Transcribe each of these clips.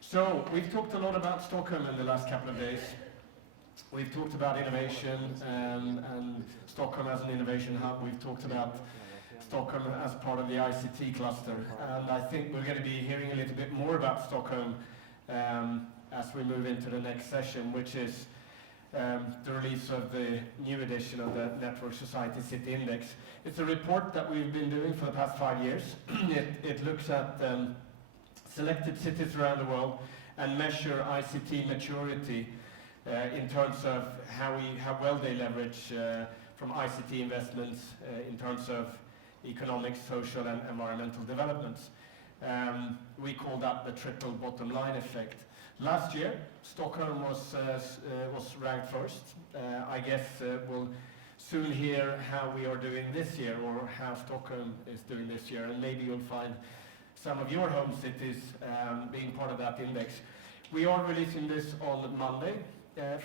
So we've talked a lot about Stockholm in the last couple of days. We've talked about innovation and Stockholm as an innovation hub. We've talked about Stockholm as part of the ICT cluster. And I think we're going to be hearing a little bit more about Stockholm as we move into the next session, which is the release of the new edition of the Network Society City Index. It's a report that we've been doing for the past 5 years. It looks at selected cities around the world and measure ICT maturity in terms of how well they leverage from ICT investments in terms of economic, social and environmental developments. We call that the triple bottom line effect. Last year, Stockholm was ranked first. I guess we'll soon hear how we are doing this year, or how Stockholm is doing this year, and maybe you'll find some of your home cities being part of that index. We are releasing this on Monday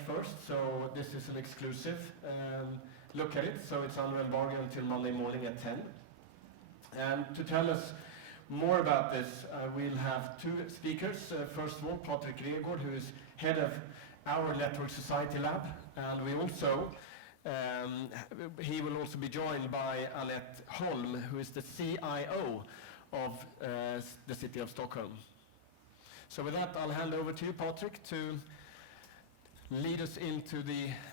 first, so this is an exclusive look at it, so it's under embargo until Monday morning at 10. And to tell us more about this, we'll have two speakers. First of all, Patrik Regardh, who is head of our Network Society Lab, and he will also be joined by Annette Holm, who is the CIO of the city of Stockholm. So with that, I'll hand over to you, Patrik, to lead us into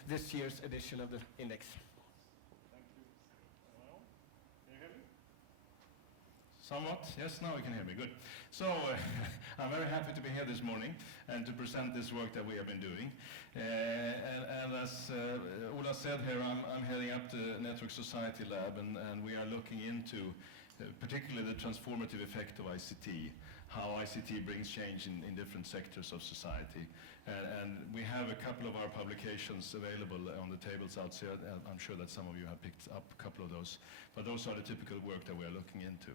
this year's edition of the index. Thank you. Hello? Can you hear me? Somewhat? Yes, now you can hear me. Good. So I'm very happy to be here this morning and to present this work that we have been doing. And as Ola said here, I'm heading up the Network Society Lab, and we are looking into particularly the transformative effect of ICT, how ICT brings change in different sectors of society. And we have a couple of our publications available on the tables outside. I'm sure that some of you have picked up a couple of those, but those are the typical work that we are looking into.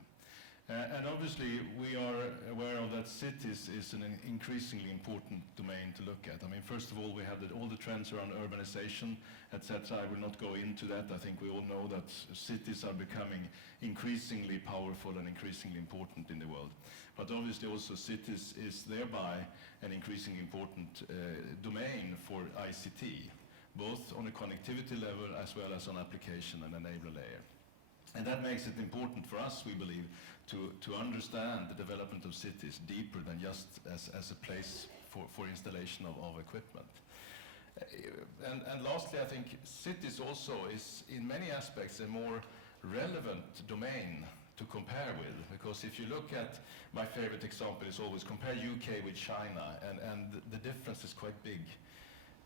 And obviously, we are aware of that cities is an increasingly important domain to look at. I mean, first of all, we have all the trends around urbanization, etc. I will not go into that. I think we all know that cities are becoming increasingly powerful and increasingly important in the world. But obviously also cities is thereby an increasingly important domain for ICT, both on a connectivity level as well as on application and enabler layer. And that makes it important for us, we believe, to understand the development of cities deeper than just as a place for installation of equipment. And lastly, I think cities also is in many aspects a more relevant domain to compare with, because if you look at, my favorite example is always compare UK with China, and the difference is quite big.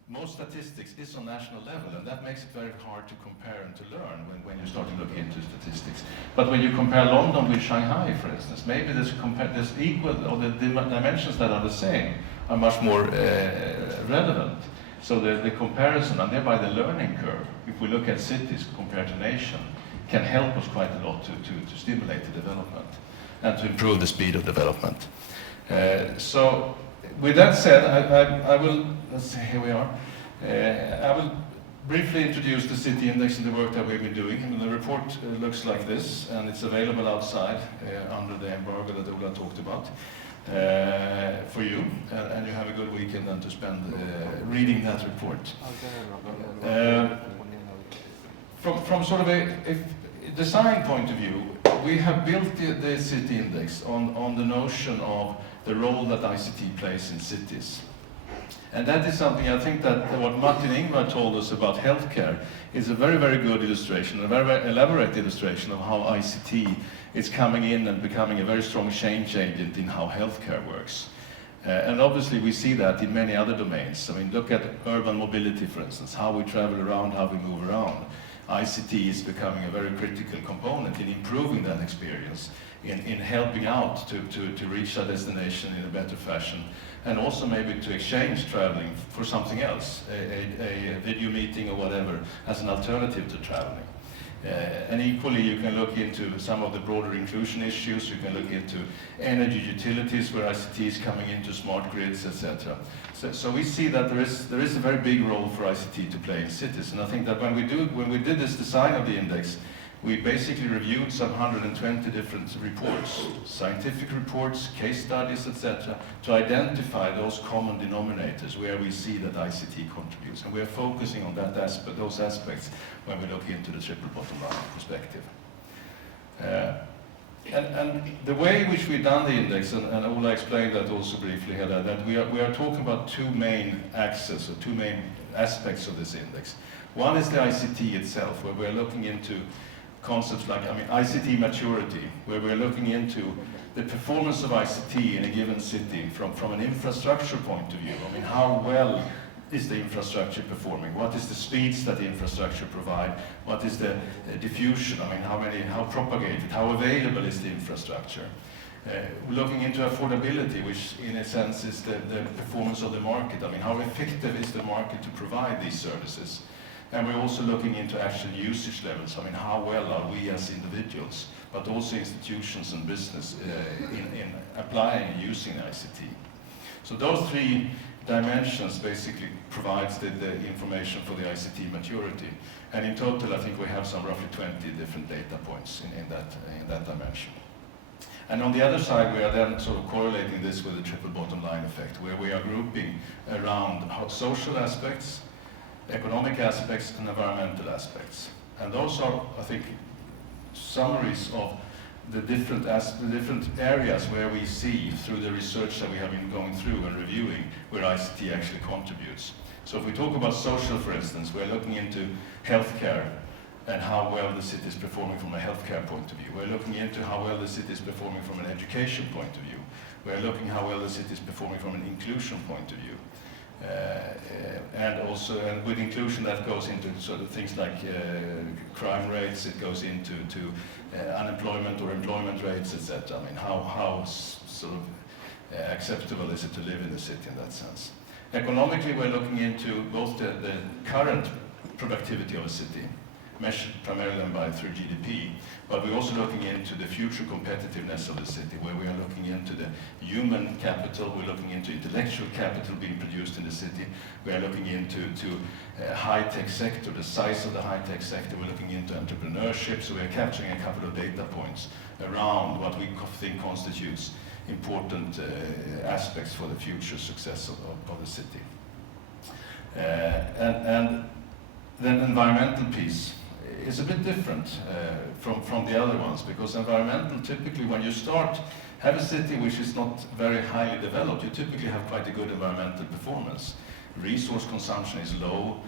Most statistics is on national level, and that makes it very hard to compare and to learn when you start to look into statistics. But when you compare London with Shanghai, for instance, maybe there's equal, or the dimensions that are the same are much more relevant. So the comparison, and thereby the learning curve, if we look at cities compared to nation, can help us quite a lot to stimulate the development and to improve the speed of development. So with that said, I will, let's see, here we are. I will briefly introduce the City Index and the work that we've been doing. And the report looks like this, and it's available outside under the embargo that Ola talked about for you. And you have a good weekend then to spend reading that report. From sort of a design point of view, we have built the City Index on the notion of the role that ICT plays in cities. And that is something I think that what Martin Ingvar told us about healthcare is a very, very good illustration, a very, very elaborate illustration of how ICT is coming in and becoming a very strong change agent in how healthcare works. And obviously we see that in many other domains. I mean, look at urban mobility, for instance, how we travel around, how we move around. ICT is becoming a very critical component in improving that experience, in helping out to reach a destination in a better fashion, and also maybe to exchange traveling for something else, a video meeting or whatever, as an alternative to traveling. And equally, you can look into some of the broader inclusion issues. You can look into energy utilities, where ICT is coming into smart grids, etc. So we see that there is a very big role for ICT to play in cities. And I think that when we did this design of the index, we basically reviewed some 120 different reports, scientific reports, case studies, etc., to identify those common denominators where we see that ICT contributes. And we are focusing on those aspects when we look into the triple bottom line perspective. And the way in which we've done the index, and Ola explained that also briefly here, that we are talking about two main axes, or two main aspects of this index. One is the ICT itself, where we're looking into concepts like, ICT maturity, where we're looking into the performance of ICT in a given city from an infrastructure point of view. How well is the infrastructure performing? What is the speeds that the infrastructure provide? What is the diffusion? How propagated, how available is the infrastructure? We're looking into affordability, which in a sense is the performance of the market. How effective is the market to provide these services? And we're also looking into actual usage levels. How well are we as individuals, but also institutions and business in applying and using ICT? So those three dimensions basically provides the information for the ICT maturity. And in total, I think we have some roughly 20 different data points in that dimension. And on the other side, we are then sort of correlating this with the triple bottom line effect, where we are grouping around social aspects, economic aspects, and environmental aspects. And those are, I think, summaries of the different areas where we see through the research that we have been going through and reviewing where ICT actually contributes. So if we talk about social, for instance, we're looking into healthcare and how well the city is performing from a healthcare point of view. We're looking into how well the city is performing from an education point of view. We're looking how well the city is performing from an inclusion point of view. And with inclusion, that goes into sort of things like crime rates, it goes into unemployment or employment rates, etc. How sort of acceptable is it to live in the city in that sense? Economically, we're looking into both the current productivity of a city, measured primarily through GDP, but we're also looking into the future competitiveness of the city, where we are looking into the human capital, we're looking into intellectual capital being produced in the city, we are looking into high-tech sector, the size of the high-tech sector, we're looking into entrepreneurship, so we're capturing a couple of data points around what we think constitutes important aspects for the future success of the city. And then environmental piece is a bit different from the other ones, because environmental, typically when you have a city which is not very highly developed, you typically have quite a good environmental performance. Resource consumption is low.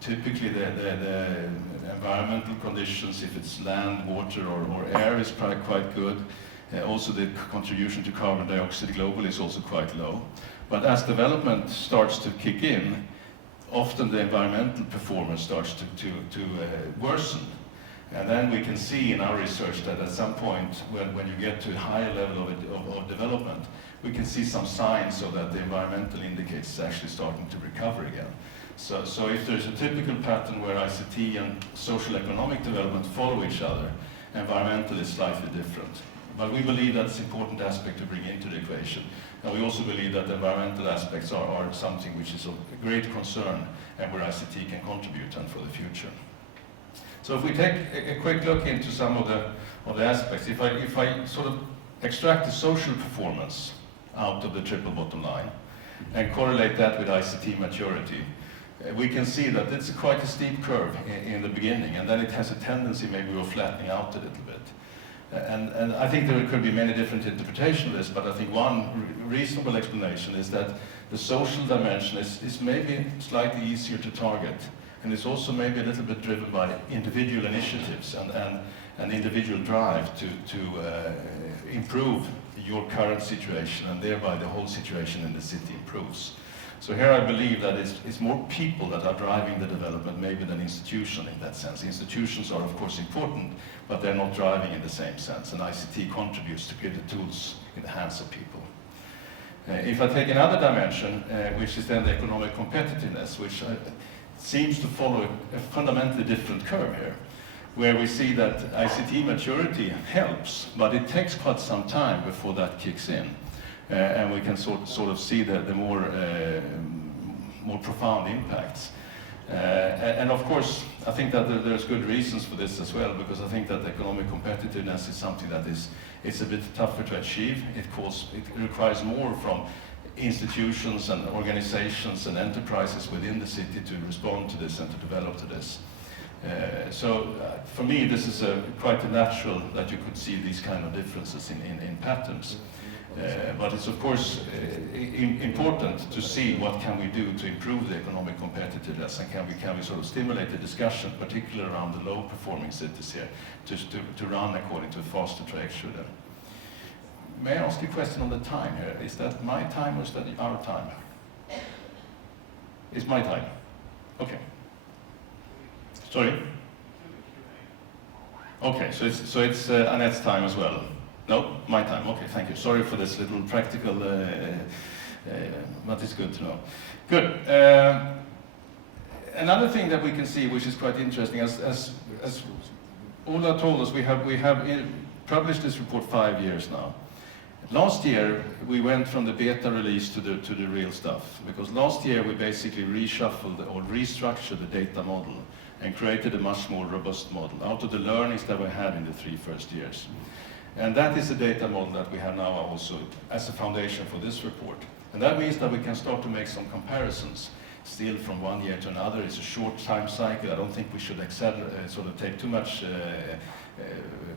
Typically the environmental conditions, if it's land, water or air, is quite good. Also the contribution to carbon dioxide globally is also quite low. But as development starts to kick in, often the environmental performance starts to worsen. And then we can see in our research that at some point, when you get to a higher level of development, we can see some signs so that the environmental indicators is actually starting to recover again. So if there's a typical pattern where ICT and social economic development follow each other, environmental is slightly different. But we believe that's an important aspect to bring into the equation. And we also believe that environmental aspects are something which is of great concern and where ICT can contribute and for the future. So if we take a quick look into some of the aspects, if I sort of extract the social performance out of the triple bottom line and correlate that with ICT maturity, we can see that it's quite a steep curve in the beginning, and then it has a tendency maybe of flattening out a little bit. And I think there could be many different interpretations of this, but I think one reasonable explanation is that the social dimension is maybe slightly easier to target, and it's also maybe a little bit driven by individual initiatives and individual drive to improve your current situation, and thereby the whole situation in the city improves. So here I believe that it's more people that are driving the development maybe than institutions in that sense. Institutions are of course important, but they're not driving in the same sense, and ICT contributes to give the tools in the hands of people. If I take another dimension, which is then the economic competitiveness, which seems to follow a fundamentally different curve here, where we see that ICT maturity helps, but it takes quite some time before that kicks in. And we can sort of see the more profound impacts. And of course, I think that there's good reasons for this as well, because I think that economic competitiveness is something that it's a bit tougher to achieve. It requires more from institutions and organizations and enterprises within the city to respond to this and to develop to this. So for me, this is quite natural that you could see these kind of differences in patterns. But it's of course important to see what can we do to improve the economic competitiveness, and can we sort of stimulate the discussion, particularly around the low-performing cities here, to run according to a faster trajectory then. May I ask you a question on the time here? Is that my time or is that our time? It's my time. Okay. Sorry? Okay, so it's Annette's time as well. No, my time. Okay, thank you. Sorry for this little practical, but it's good to know. Good. Another thing that we can see, which is quite interesting, as Ola told us, we have published this report 5 years now. Last year, we went from the beta release to the real stuff, because last year we basically reshuffled or restructured the data model and created a much more robust model out of the learnings that we had in the 3 first years. And that is the data model that we have now also as a foundation for this report. And that means that we can start to make some comparisons still from 1 year to another. It's a short time cycle. I don't think we should sort of take too much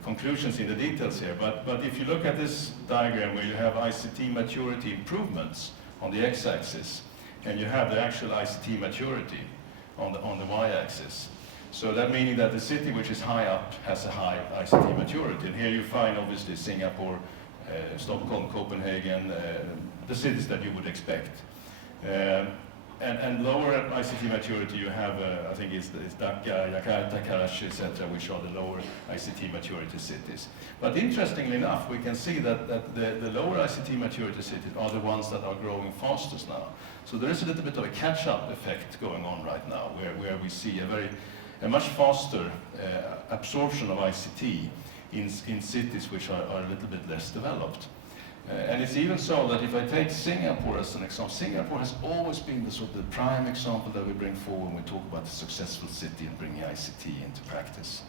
conclusions in the details here. But if you look at this diagram where you have ICT maturity improvements on the x-axis, and you have the actual ICT maturity on the y-axis. So that meaning that the city which is high up has a high ICT maturity. And here you find obviously Singapore, Stockholm, Copenhagen, the cities that you would expect. And lower at ICT maturity you have, I think it's Dhaka, Jakarta, Karachi, etc., which are the lower ICT maturity cities. But interestingly enough, we can see that the lower ICT maturity cities are the ones that are growing fastest now. So there is a little bit of a catch-up effect going on right now, where we see a much faster absorption of ICT in cities which are a little bit less developed. And it's even so that if I take Singapore as an example, Singapore has always been the sort of the prime example that we bring forward when we talk about the successful city and bringing ICT into practice.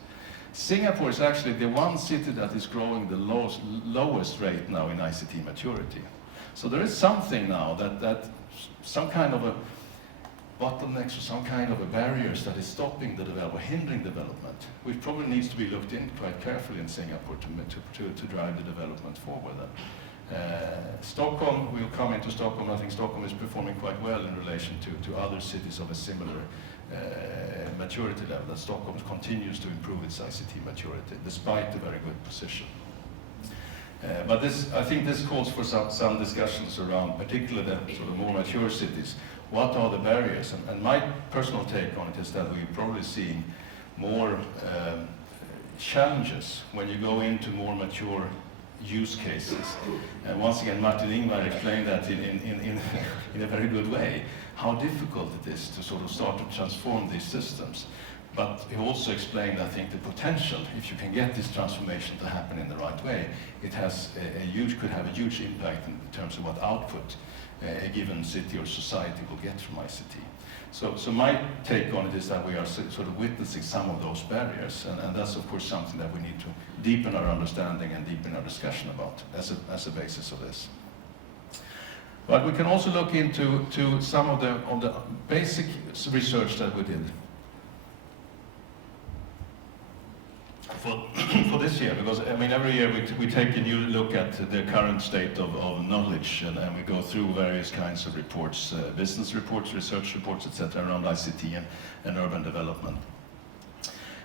Singapore is actually the one city that is growing the lowest rate now in ICT maturity. So there is something now that some kind of a bottlenecks or some kind of a barriers that is stopping the development, hindering development, which probably needs to be looked in quite carefully in Singapore to drive the development forward. Stockholm, we'll come into Stockholm. I think Stockholm is performing quite well in relation to other cities of a similar maturity level. That Stockholm continues to improve its ICT maturity despite the very good position. But I think this calls for some discussions around, particularly the sort of more mature cities. What are the barriers? And my personal take on it is that we're probably seeing more challenges when you go into more mature use cases. And once again, Martin Ingvar explained that in a very good way, how difficult it is to sort of start to transform these systems. But he also explained, I think, the potential, if you can get this transformation to happen in the right way, it has could have a huge impact in terms of what output a given city or society will get from ICT. So my take on it is that we are sort of witnessing some of those barriers, and that's of course something that we need to deepen our understanding and deepen our discussion about as a basis of this. But we can also look into some of the basic research that we did for this year, because I mean every year we take a new look at the current state of knowledge, and we go through various kinds of reports, business reports, research reports, etc., around ICT and urban development.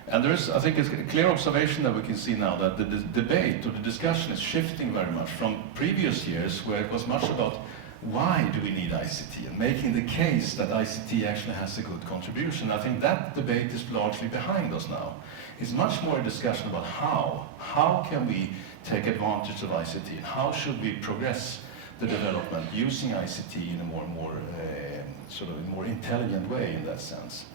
And there is, I think, it's a clear observation that we can see now that the debate or the discussion is shifting very much from previous years, where it was much about why do we need ICT, and making the case that ICT actually has a good contribution. I think that debate is largely behind us now. It's much more a discussion about how can we take advantage of ICT, and how should we progress the development using ICT in a more intelligent way in that sense.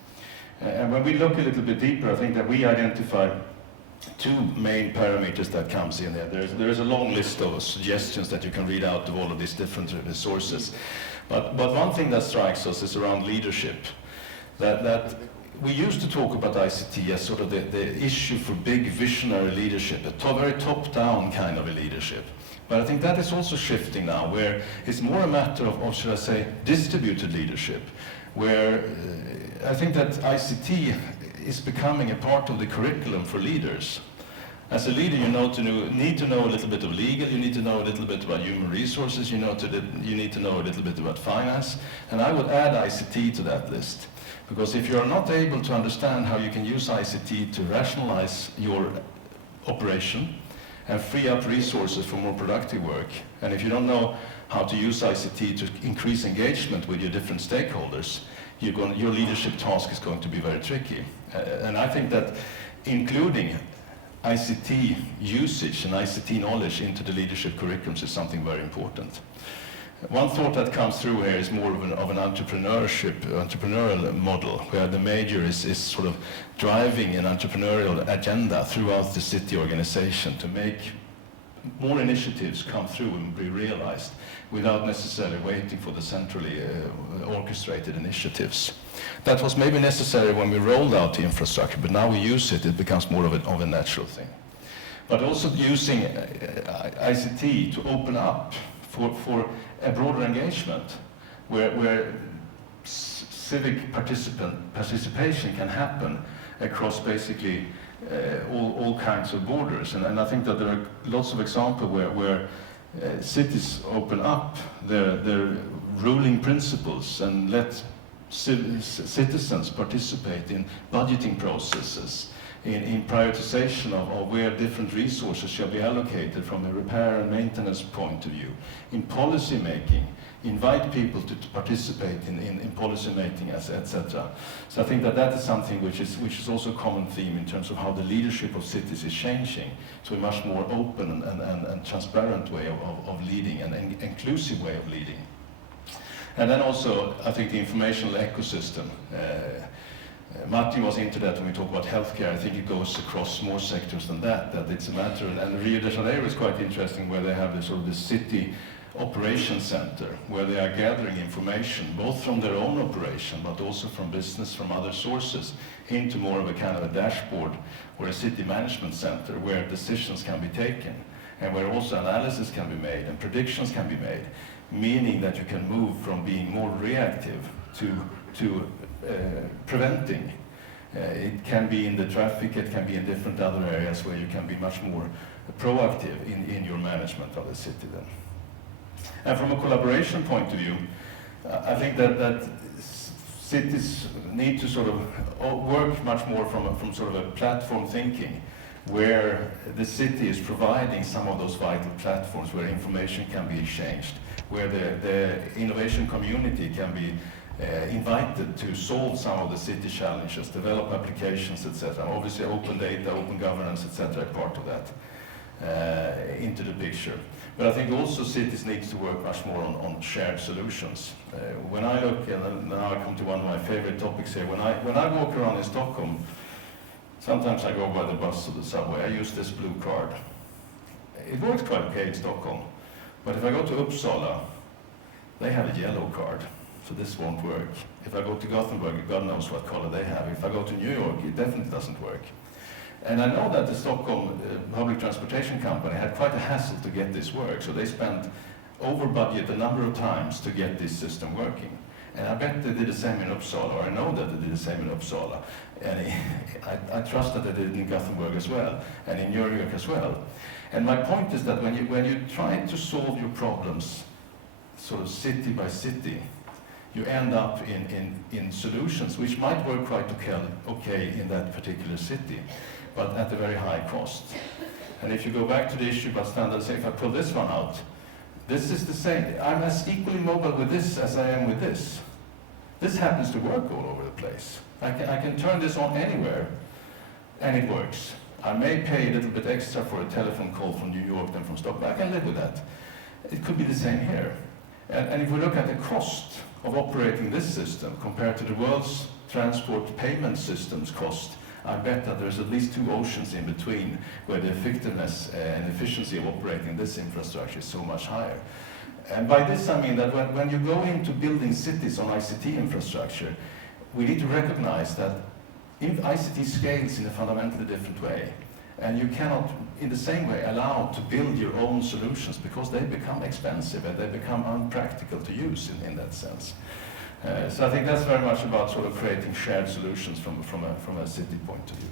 And when we look a little bit deeper, I think that we identify two main parameters that comes in there. There is a long list of suggestions that you can read out of all of these different sources. But one thing that strikes us is around leadership. that we used to talk about ICT as sort of the issue for big visionary leadership, a very top-down kind of a leadership. But I think that is also shifting now, where it's more a matter of should I say, distributed leadership, where I think that ICT is becoming a part of the curriculum for leaders. As a leader, you need to know a little bit of legal, you need to know a little bit about human resources, you need to know a little bit about finance, and I would add ICT to that list. Because if you're not able to understand how you can use ICT to rationalize your operation and free up resources for more productive work, and if you don't know how to use ICT to increase engagement with your different stakeholders, your leadership task is going to be very tricky. And I think that including ICT usage and ICT knowledge into the leadership curriculums is something very important. One thought that comes through here is more of an entrepreneurial model, where the major is sort of driving an entrepreneurial agenda throughout the city organization to make more initiatives come through and be realized without necessarily waiting for the centrally orchestrated initiatives. That was maybe necessary when we rolled out the infrastructure, but now we use it, it becomes more of a natural thing. But also using ICT to open up for a broader engagement, where civic participation can happen across basically all kinds of borders. And I think that there are lots of examples where cities open up their ruling principles and let citizens participate in budgeting processes, in prioritization of where different resources shall be allocated from a repair and maintenance point of view, in policy making, invite people to participate in policy making, etc. So I think that is something which is also a common theme in terms of how the leadership of cities is changing to a much more open and transparent way of leading, and an inclusive way of leading. And then also, I think the informational ecosystem. Martin was into that when we talk about healthcare. I think it goes across more sectors than that it's a matter, and Rio de Janeiro is quite interesting, where they have this sort of the city operation center, where they are gathering information, both from their own operation, but also from business, from other sources, into more of a kind of a dashboard, or a city management center, where decisions can be taken, and where also analysis can be made, and predictions can be made, meaning that you can move from being more reactive to preventing. It can be in the traffic, it can be in different other areas where you can be much more proactive in your management of the city then. And from a collaboration point of view, I think that cities need to sort of work much more from sort of a platform thinking, where the city is providing some of those vital platforms where information can be exchanged, where the innovation community can be invited to solve some of the city challenges, develop applications, etc. Obviously open data, open governance, etc. are part of that into the picture. But I think also cities need to work much more on shared solutions. When I look, and now I come to one of my favorite topics here, when I walk around in Stockholm, sometimes I go by the bus or the subway, I use this blue card. It works quite okay in Stockholm, but if I go to Uppsala, they have a yellow card. So this won't work. If I go to Gothenburg, God knows what color they have. If I go to New York, it definitely doesn't work. And I know that the Stockholm Public Transportation Company had quite a hassle to get this work, so they spent over budget a number of times to get this system working. And I bet they did the same in Uppsala, or I know that they did the same in Uppsala. And I trust that they did it in Gothenburg as well, and in New York as well. And my point is that when you try to solve your problems sort of city by city, you end up in solutions which might work quite okay in that particular city, but at a very high cost. And if you go back to the issue about standardization, if I pull this one out, this is the same. I'm as equally mobile with this as I am with this. This happens to work all over the place. I can turn this on anywhere, and it works. I may pay a little bit extra for a telephone call from New York than from Stockholm. I can live with that. It could be the same here. And if we look at the cost of operating this system compared to the world's transport payment systems cost, I bet that there's at least two oceans in between, where the effectiveness and efficiency of operating this infrastructure is so much higher. And by this I mean that when you go into building cities on ICT infrastructure, we need to recognize that ICT scales in a fundamentally different way. And you cannot, in the same way, allow to build your own solutions because they become expensive and they become unpractical to use in that sense. So I think that's very much about sort of creating shared solutions from a city point of view.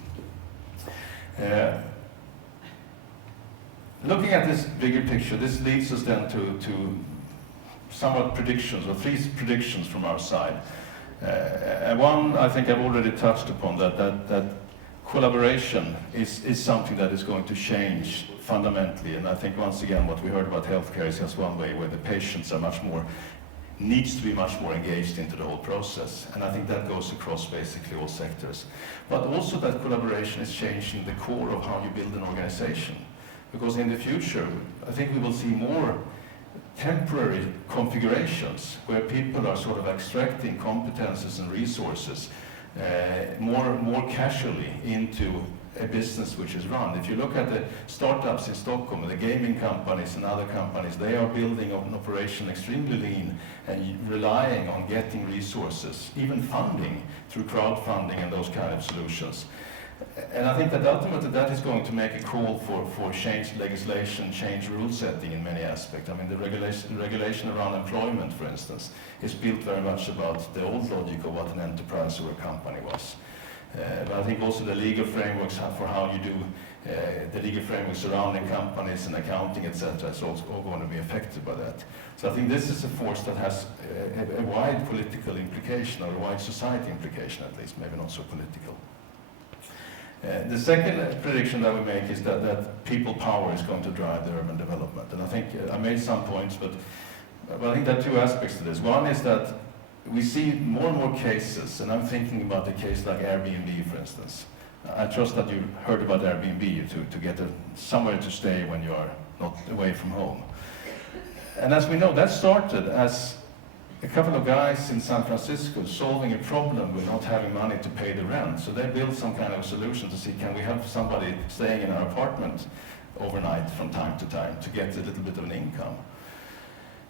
Looking at this bigger picture, this leads us then to somewhat predictions, or three predictions from our side. One, I think I've already touched upon, that collaboration is something that is going to change fundamentally. And I think once again, what we heard about healthcare is just one way where the patients are needs to be much more engaged into the whole process. And I think that goes across basically all sectors. But also that collaboration is changing the core of how you build an organization. Because in the future, I think we will see more temporary configurations where people are sort of extracting competences and resources more casually into a business which is run. If you look at the startups in Stockholm, the gaming companies and other companies, they are building an operation extremely lean and relying on getting resources, even funding through crowdfunding and those kind of solutions. And I think that ultimately that is going to make a call for changed legislation, changed rule setting in many aspects. I mean, the regulation around employment, for instance, is built very much about the old logic of what an enterprise or a company was. But I think also the legal frameworks for how you do the legal frameworks surrounding companies and accounting, etc., is also all going to be affected by that. So I think this is a force that has a wide political implication, or a wide society implication at least, maybe not so political. The second prediction that we make is that people power is going to drive the urban development. And I think I made some points, but I think there are two aspects to this. One is that we see more and more cases, and I'm thinking about a case like Airbnb, for instance. I trust that you heard about Airbnb, to get somewhere to stay when you are not away from home. And as we know, that started as a couple of guys in San Francisco solving a problem with not having money to pay the rent. So they built some kind of solution to see, can we have somebody staying in our apartment overnight from time to time to get a little bit of an income?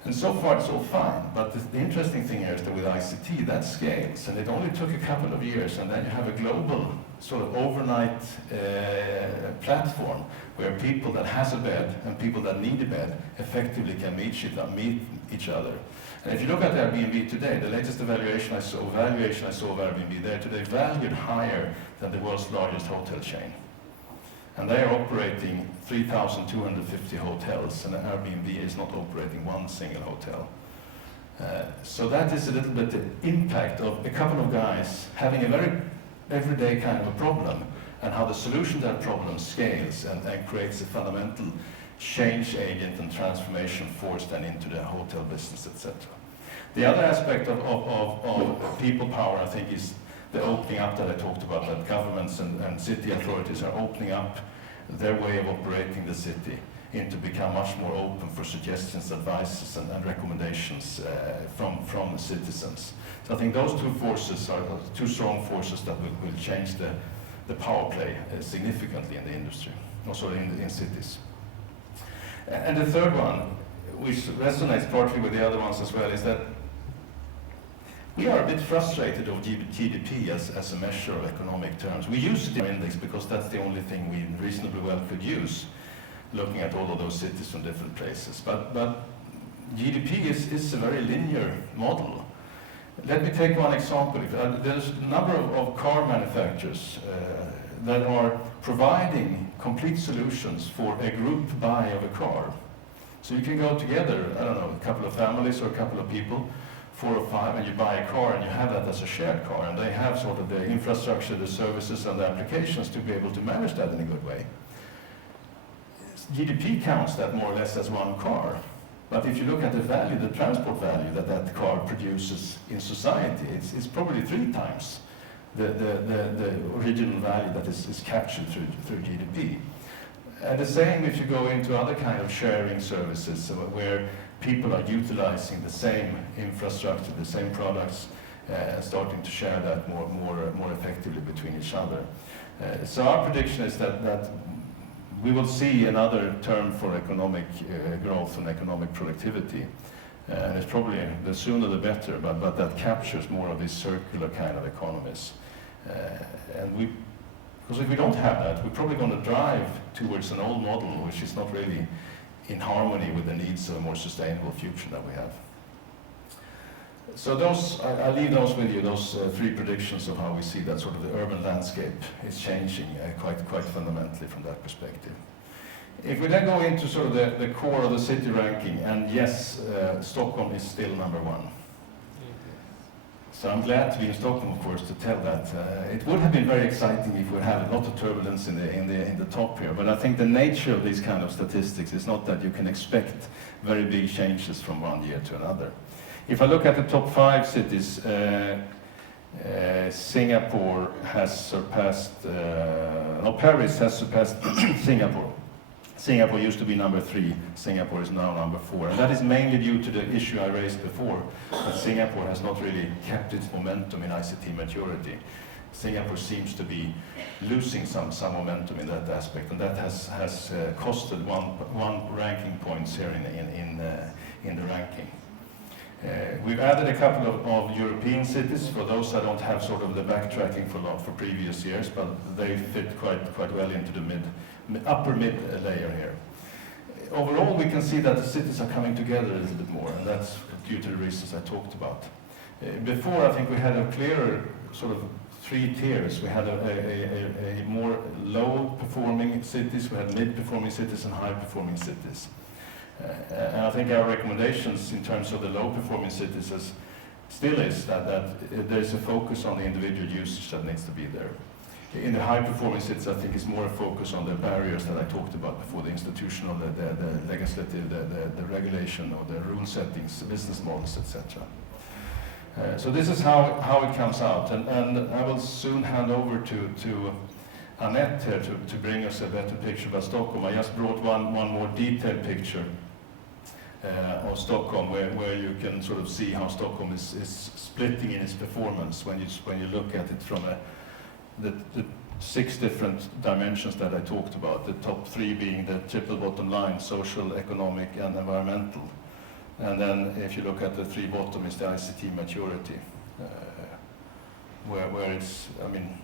And so far it's all fine, but the interesting thing here is that with ICT, that scales, and it only took a couple of years, and then you have a global sort of overnight platform where people that has a bed and people that need a bed effectively can meet each other. And if you look at Airbnb today, the latest valuation I saw of Airbnb, they're today valued higher than the world's largest hotel chain. And they are operating 3,250 hotels, and Airbnb is not operating one single hotel. So that is a little bit the impact of a couple of guys having a very everyday kind of a problem, and how the solution to that problem scales and creates a fundamental change agent and transformation force then into the hotel business, etc. The other aspect of people power, I think, is the opening up that I talked about, that governments and city authorities are opening up their way of operating the city into become much more open for suggestions, advices, and recommendations from the citizens. So I think those two forces are two strong forces that will change the power play significantly in the industry, also in cities. And the third one, which resonates partly with the other ones as well, is that we are a bit frustrated of GDP as a measure of economic terms. We use the index because that's the only thing we reasonably well could use, looking at all of those cities from different places. But GDP is a very linear model. Let me take one example. There's a number of car manufacturers that are providing complete solutions for a group buy of a car. So you can go together, I don't know, a couple of families or a couple of people, 4 or 5, and you buy a car and you have that as a shared car, and they have sort of the infrastructure, the services and the applications to be able to manage that in a good way. GDP counts that more or less as one car. But if you look at the value, the transport value that car produces in society, it's probably 3 times the original value that is captured through GDP. And the same if you go into other kind of sharing services where people are utilizing the same infrastructure, the same products, starting to share that more effectively between each other. So our prediction is that we will see another term for economic growth and economic productivity. And it's probably the sooner the better, but that captures more of these circular kind of economies. Because if we don't have that, we're probably going to drive towards an old model which is not really in harmony with the needs of a more sustainable future that we have. So I leave those with you, those three predictions of how we see that sort of the urban landscape is changing quite fundamentally from that perspective. If we then go into sort of the core of the city ranking, and yes, Stockholm is still number one. So I'm glad to be in Stockholm, of course, to tell that. It would have been very exciting if we had a lot of turbulence in the top here, but I think the nature of these kind of statistics is not that you can expect very big changes from one year to another. If I look at the top 5 cities, Singapore has surpassed, Paris has surpassed Singapore. Singapore used to be number 3, Singapore is now number 4. And that is mainly due to the issue I raised before, that Singapore has not really kept its momentum in ICT maturity. Singapore seems to be losing some momentum in that aspect, and that has costed one ranking points here in the ranking. We've added a couple of European cities, for those that don't have sort of the backtracking for previous years, but they fit quite well into the upper mid layer here. Overall, we can see that the cities are coming together a little bit more, and that's due to the reasons I talked about. Before, I think we had a clearer sort of 3 tiers. We had a more low-performing cities, we had mid-performing cities, and high-performing cities. And I think our recommendations in terms of the low-performing cities still is that there's a focus on the individual usage that needs to be there. In the high-performing cities, I think it's more a focus on the barriers that I talked about before, the institutional, the legislative, the regulation, or the rule settings, the business models, etc. So this is how it comes out, and I will soon hand over to Annette here to bring us a better picture about Stockholm. I just brought one more detailed picture of Stockholm, where you can sort of see how Stockholm is splitting in its performance when you look at it from the 6 different dimensions that I talked about, the top 3 being the triple bottom line, social, economic, and environmental. And then if you look at the 3 bottom is the ICT maturity, where it's, I mean,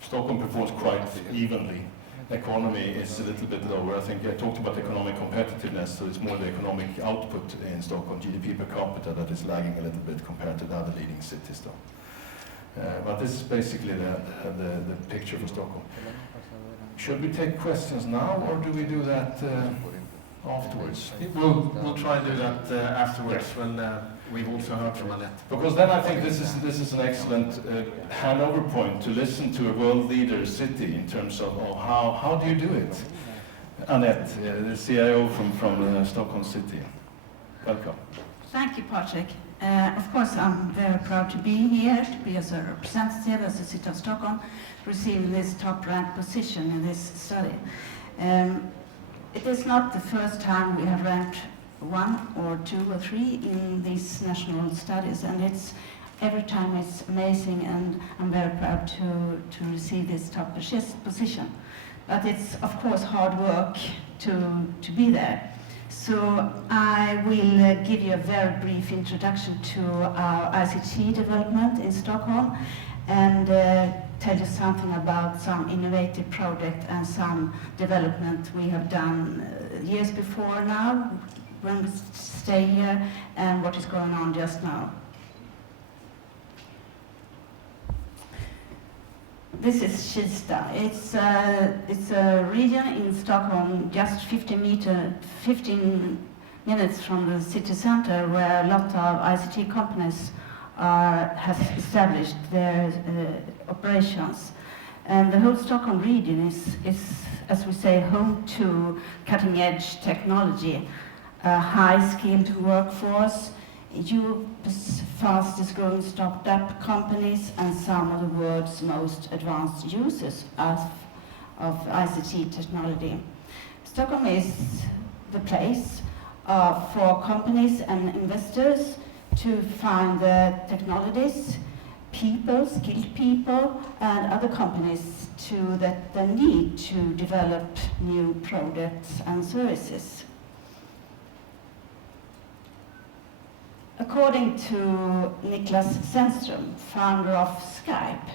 Stockholm performs quite evenly. Economy is a little bit lower. I think I talked about economic competitiveness, so it's more the economic output in Stockholm, GDP per capita, that is lagging a little bit compared to the other leading cities though. But this is basically the picture for Stockholm. Should we take questions now, or do we do that afterwards? We'll try and do that afterwards, when we've also heard from Annette. Because then I think this is an excellent handover point to listen to a world leader city in terms of how do you do it? Annette, the CIO from Stockholm City. Welcome. Thank you, Patrik. Of course, I'm very proud to be here, to be as a representative as the City of Stockholm, receiving this top-ranked position in this study. It is not the first time we have ranked 1 or 2 or 3 in these national studies, and every time it's amazing, and I'm very proud to receive this top position. But it's of course hard work to be there. So I will give you a very brief introduction to our ICT development in Stockholm, and tell you something about some innovative project and some development we have done years before now, when we stay here, and what is going on just now. This is Kista. It's a region in Stockholm, just 15 minutes from the city center, where a lot of ICT companies have established their operations. And the whole Stockholm region is, as we say, home to cutting-edge technology, a high-skilled workforce, Europe's fastest-growing startup companies, and some of the world's most advanced users of ICT technology. Stockholm is the place for companies and investors to find the technologies, people, skilled people, and other companies that they need to develop new products and services. According to Niklas Zennström, founder of Skype,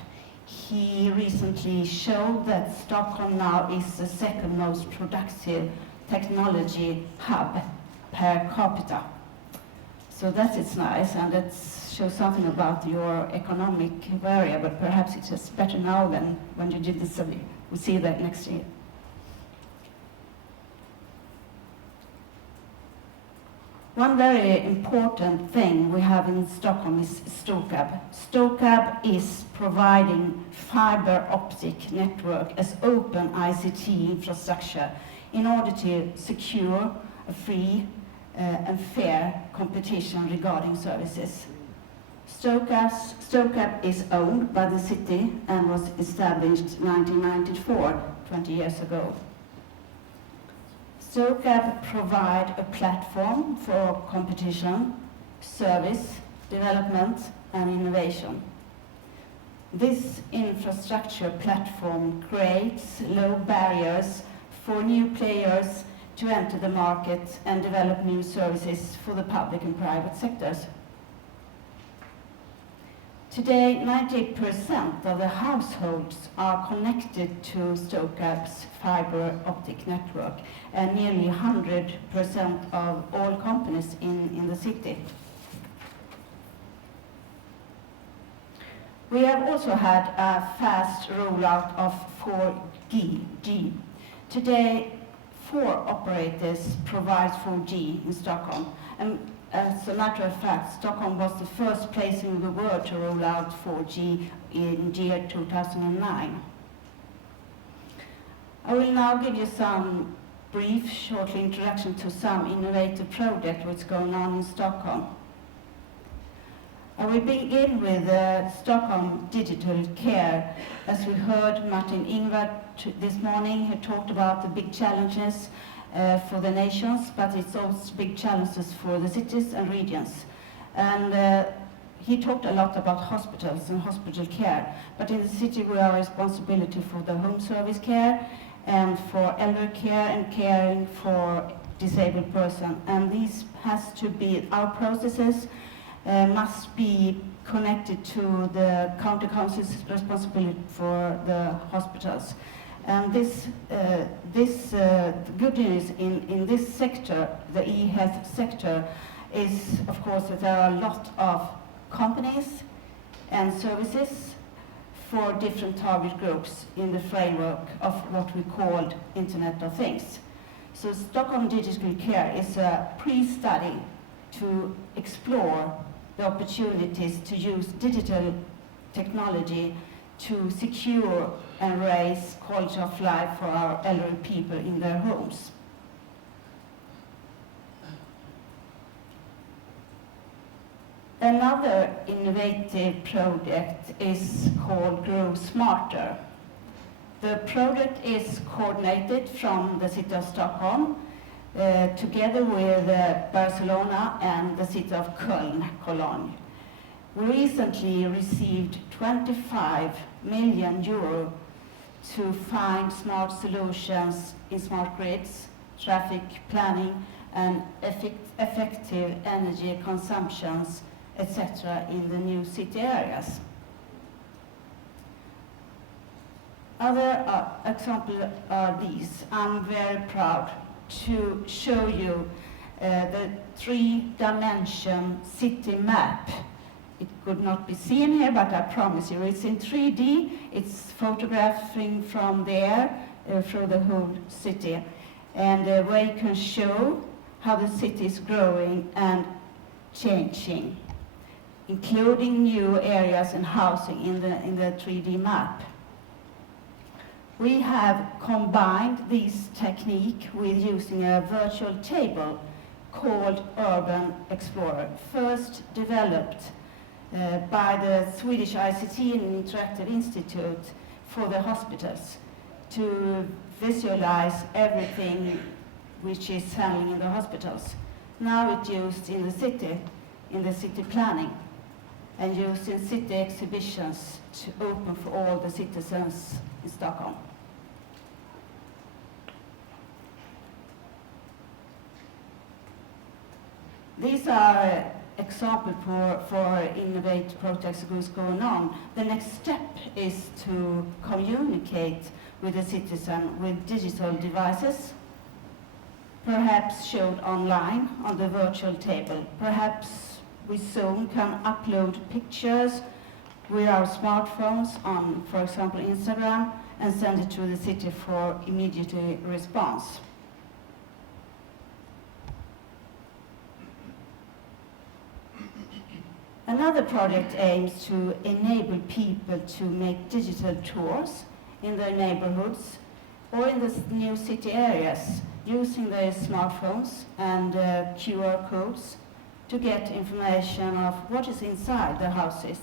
he recently showed that Stockholm now is the second most productive technology hub per capita. So that is nice, and it shows something about your economic area, but perhaps it is better now than when you did the study. We'll see that next year. One very important thing we have in Stockholm is Stockholm. Stockholm is providing fiber optic network as open ICT infrastructure in order to secure a free and fair competition regarding services. Stockholm is owned by the city and was established 1994, 20 years ago. Stockholm provide a platform for competition, service, development and innovation. This infrastructure platform creates low barriers for new players to enter the market and develop new services for the public and private sectors. Today, 90% of the households are connected to Stockholm's fiber optic network, and nearly 100% of all companies in the city. We have also had a fast rollout of 4G. Today, 4 operators provide 4G in Stockholm. And as a matter of fact, Stockholm was the first place in the world to roll out 4G in year 2009. I will now give you some brief, short introduction to some innovative project what's going on in Stockholm. I will begin with Stockholm Digital Care. As we heard Martin Ingvar this morning, he talked about the big challenges for the nations, but it's also big challenges for the cities and regions. And he talked a lot about hospitals and hospital care, but in the city we are responsible for the home service care and for elder care and caring for disabled person. And these has to be, our processes must be connected to the county council's responsibility for the hospitals. And the good news in this sector, the e-health sector, is of course that there are a lot of companies and services for different target groups in the framework of what we called Internet of Things. So Stockholm Digital Care is a pre-study to explore the opportunities to use digital technology to secure and raise quality of life for our elderly people in their homes. Another innovative project is called Grow Smarter. The project is coordinated from the city of Stockholm together with Barcelona and the city of Köln, Cologne. We recently received 25 million euro to find smart solutions in smart grids, traffic planning, and effective energy consumptions, etc. in the new city areas. Other examples are these. I'm very proud to show you the 3-dimension city map. It could not be seen here, but I promise you, it's in 3D. It's photographing from the air through the whole city, and where you can show how the city is growing and changing, including new areas and housing in the 3D map. We have combined this technique with using a virtual table called Urban Explorer, first developed by the Swedish ICT and Interactive Institute for the hospitals to visualize everything which is happening in the hospitals. Now it's used in the city planning, and used in city exhibitions to open for all the citizens in Stockholm. These are example for innovate projects who's going on. The next step is to communicate with the citizen with digital devices, perhaps showed online on the virtual table. Perhaps we soon can upload pictures with our smartphones on, for example, Instagram, and send it to the city for immediate response. Another project aims to enable people to make digital tours in their neighborhoods or in the new city areas using their smartphones and QR codes to get information of what is inside the houses,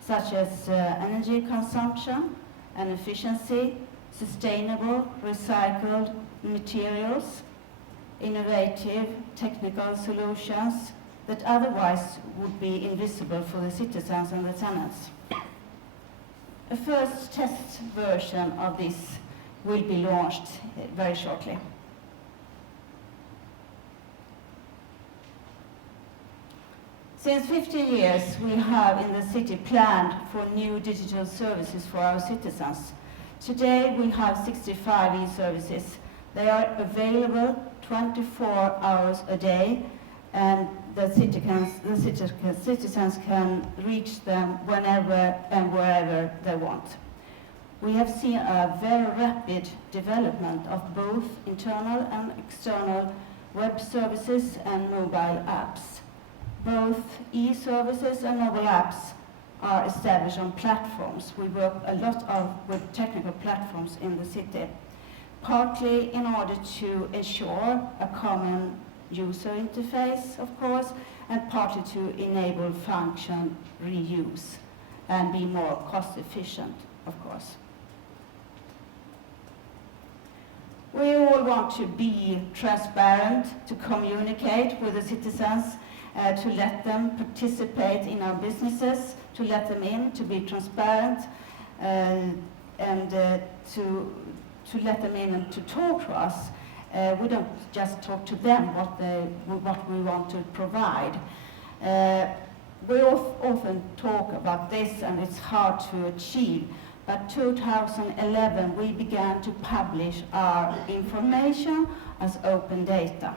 such as energy consumption and efficiency, sustainable, recycled materials, innovative technical solutions that otherwise would be invisible for the citizens and the tenants. A first test version of this will be launched very shortly. Since 15 years, we have in the city planned for new digital services for our citizens. Today, we have 65 e-services. They are available 24 hours a day, and the citizens can reach them whenever and wherever they want. We have seen a very rapid development of both internal and external web services and mobile apps. Both e-services and mobile apps are established on platforms. We work a lot with technical platforms in the city, partly in order to ensure a common user interface, of course, and partly to enable function reuse and be more cost efficient, of course. We all want to be transparent, to communicate with the citizens, to let them participate in our businesses, to let them in, to be transparent, and to let them in and to talk to us. We don't just talk to them what we want to provide. We often talk about this, and it's hard to achieve. But 2011, we began to publish our information as open data,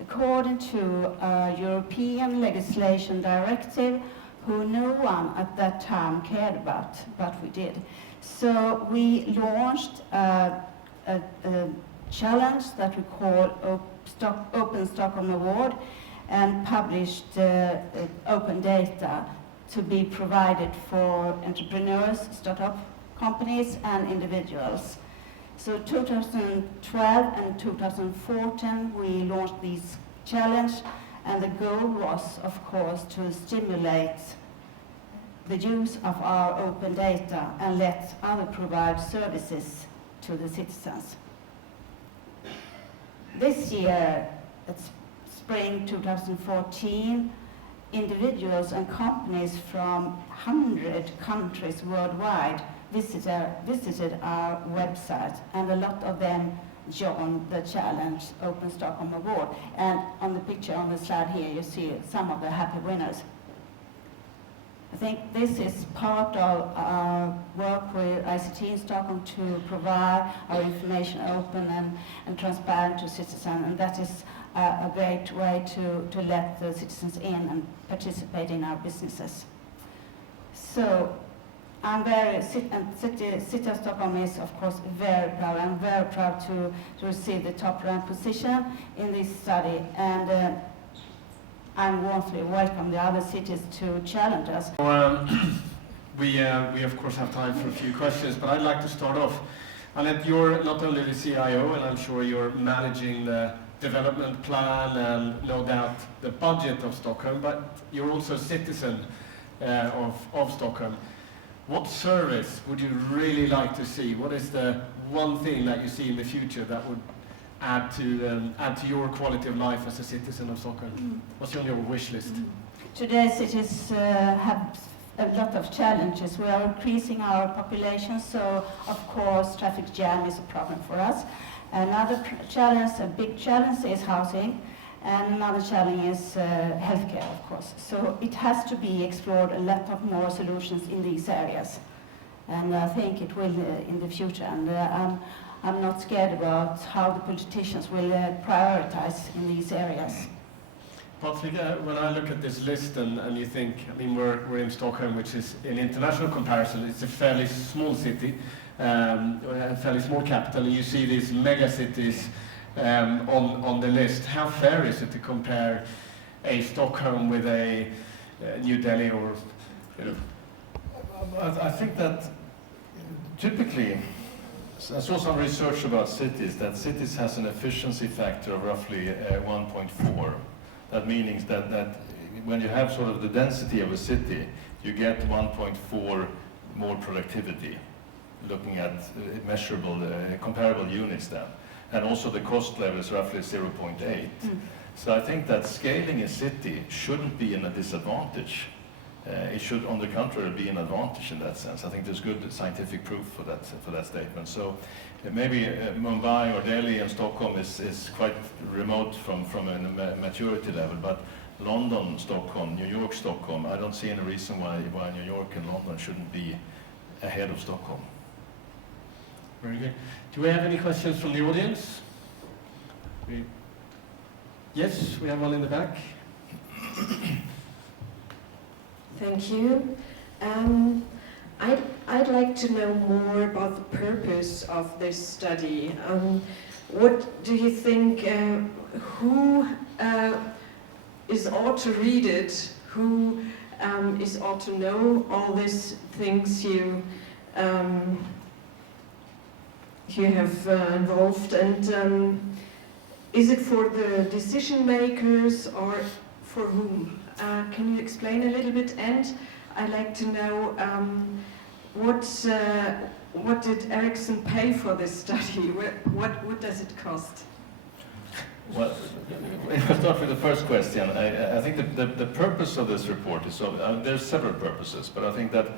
according to a European legislation directive who no one at that time cared about, but we did. So we launched a challenge that we call Open Stockholm Award, and published open data to be provided for entrepreneurs, startup companies and individuals. So 2012 and 2014 we launched this challenge, and the goal was, of course, to stimulate the use of our open data and let others provide services to the citizens. This year, it's spring 2014, individuals and companies from 100 countries worldwide visited our website, and a lot of them joined the challenge Open Stockholm Award. And on the picture on the slide here, you see some of the happy winners. I think this is part of our work with ICT in Stockholm to provide our information open and transparent to citizens, and that is a great way to let the citizens in and participate in our businesses. So I'm City of Stockholm is, of course, very proud. I'm very proud to receive the top rank position in this study, and I warmly welcome the other cities to challenge us. We of course have time for a few questions, but I'd like to start off. Annette, you're not only the CIO, and I'm sure you're managing the development plan and no doubt the budget of Stockholm, but you're also a citizen of Stockholm. What service would you really like to see? What is the one thing that you see in the future that would add to your quality of life as a citizen of Stockholm? What's on your wish list? Today cities have a lot of challenges. We are increasing our population, so of course traffic jam is a problem for us. Another challenge, a big challenge, is housing. And another challenge is healthcare, of course. So it has to be explored a lot of more solutions in these areas. And I think it will in the future. And I'm not scared about how the politicians will prioritize in these areas. Patrik, when I look at this list and you think, I mean, we're in Stockholm, which is in international comparison, it's a fairly small city, a fairly small capital, and you see these mega cities on the list. How fair is it to compare a Stockholm with a New Delhi or, you know? I think that typically, I saw some research about cities, that cities has an efficiency factor of roughly 1.4. That means that when you have sort of the density of a city, you get 1.4 more productivity, looking at measurable, comparable units then. And also the cost level is roughly 0.8. So I think that scaling a city shouldn't be a disadvantage. It should, on the contrary, be an advantage in that sense. I think there's good scientific proof for that statement. So maybe Mumbai or Delhi and Stockholm is quite remote from a maturity level, but London, Stockholm, New York, Stockholm, I don't see any reason why New York and London shouldn't be ahead of Stockholm. Very good. Do we have any questions from the audience? Yes, we have one in the back. Thank you. I'd like to know more about the purpose of this study. What do you think, who is ought to read it? Who is ought to know all these things you have involved? And is it for the decision makers or for whom? Can you explain a little bit? And I'd like to know what did Ericsson pay for this study? What does it cost? Well, if I start with the first question, I think the purpose of this report is, there's several purposes, but I think that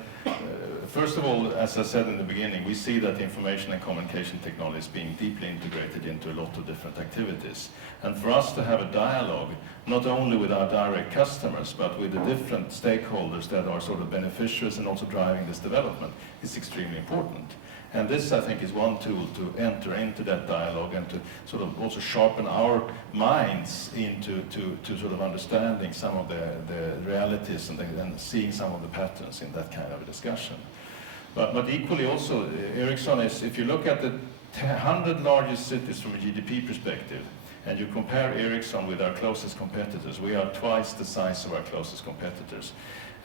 first of all, as I said in the beginning, we see that information and communication technology is being deeply integrated into a lot of different activities. And for us to have a dialogue, not only with our direct customers, but with the different stakeholders that are sort of beneficiaries and also driving this development, is extremely important. And this, I think, is one tool to enter into that dialogue and to sort of also sharpen our minds into sort of understanding some of the realities and seeing some of the patterns in that kind of a discussion. But equally also, Ericsson is, if you look at the 100 largest cities from a GDP perspective, and you compare Ericsson with our closest competitors, we are twice the size of our closest competitors.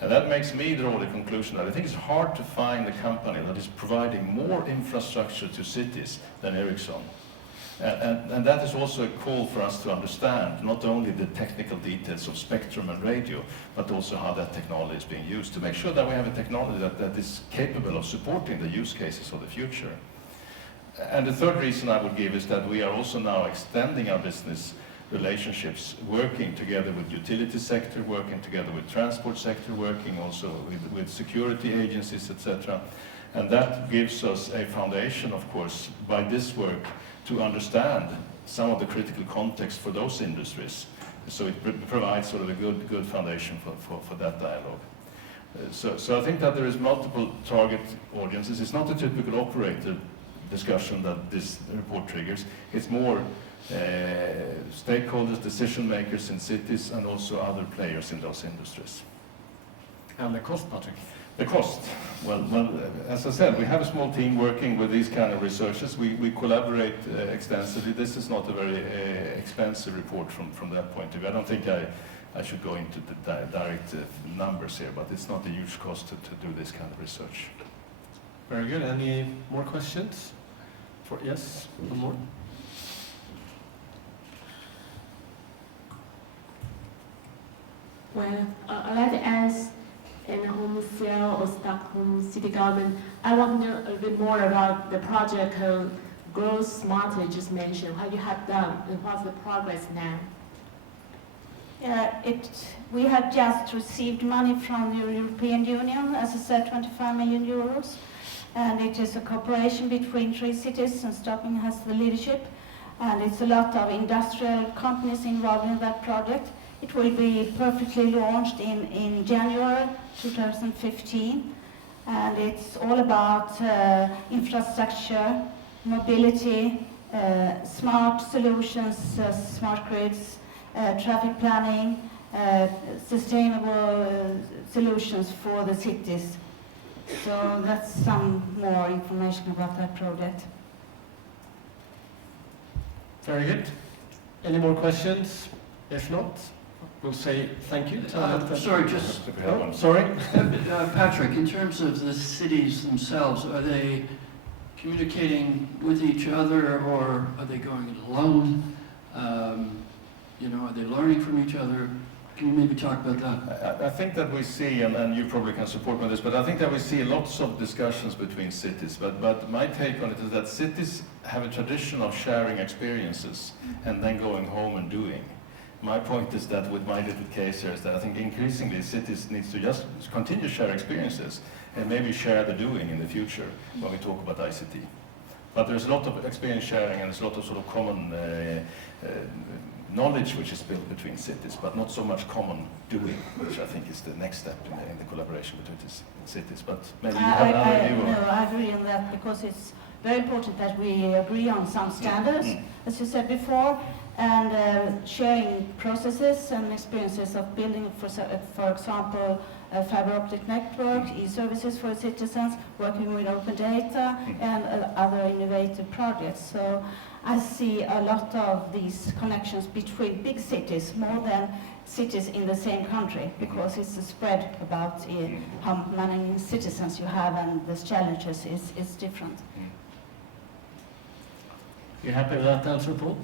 And that makes me draw the conclusion that I think it's hard to find a company that is providing more infrastructure to cities than Ericsson. And that is also a call for us to understand not only the technical details of spectrum and radio, but also how that technology is being used to make sure that we have a technology that is capable of supporting the use cases of the future. And the third reason I would give is that we are also now extending our business relationships, working together with utility sector, working together with transport sector, working also with security agencies, etc. And that gives us a foundation, of course, by this work to understand some of the critical context for those industries. So it provides sort of a good foundation for that dialogue. So I think that there is multiple target audiences. It's not a typical operator discussion that this report triggers. It's more stakeholders, decision makers in cities, and also other players in those industries. And the cost, Patrik? The cost. Well, as I said, we have a small team working with these kind of researchers. We collaborate extensively. This is not a very expensive report from that point of view. I don't think I should go into the direct numbers here, but it's not a huge cost to do this kind of research. Very good. Any more questions? Yes, one more. Well, I'd like to ask in home sale or Stockholm city government, I want to know a little bit more about the project Growth Smart you just mentioned, how you have done, and what's the progress now? Yeah, we have just received money from the European Union, as I said, 25 million euros. And it is a cooperation between 3 cities, and Stockholm has the leadership. and it's a lot of industrial companies involved in that project. It will be perfectly launched in January 2015, and it's all about infrastructure, mobility, smart solutions, smart grids, traffic planning, sustainable solutions for the cities. So that's some more information about that project. Very good. Any more questions? If not, we'll say thank you. Sorry, just Oh, sorry. Patrik, in terms of the cities themselves, are they communicating with each other, or are they going it alone? Are they learning from each other? Can you maybe talk about that? I think that we see, and you probably can support me on this, but I think that we see lots of discussions between cities. But my take on it is that cities have a tradition of sharing experiences and then going home and doing. My point is that with my little case here is that I think increasingly cities need to just continue to share experiences and maybe share the doing in the future when we talk about ICT. But there's a lot of experience sharing and there's a lot of sort of common knowledge which is built between cities, but not so much common doing, which I think is the next step in the collaboration between cities. But maybe you have another view. No, I agree on that, because it's very important that we agree on some standards, as you said before, and sharing processes and experiences of building, for example, a fiber optic network, e-services for citizens, working with open data, and other innovative projects. So I see a lot of these connections between big cities, more than cities in the same country, because it's a spread about how many citizens you have, and the challenges is different. You happy with that answer, Paul?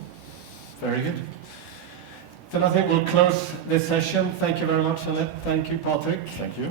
Very good. Then I think we'll close this session. Thank you very much, Annette. Thank you, Patrik. Thank you.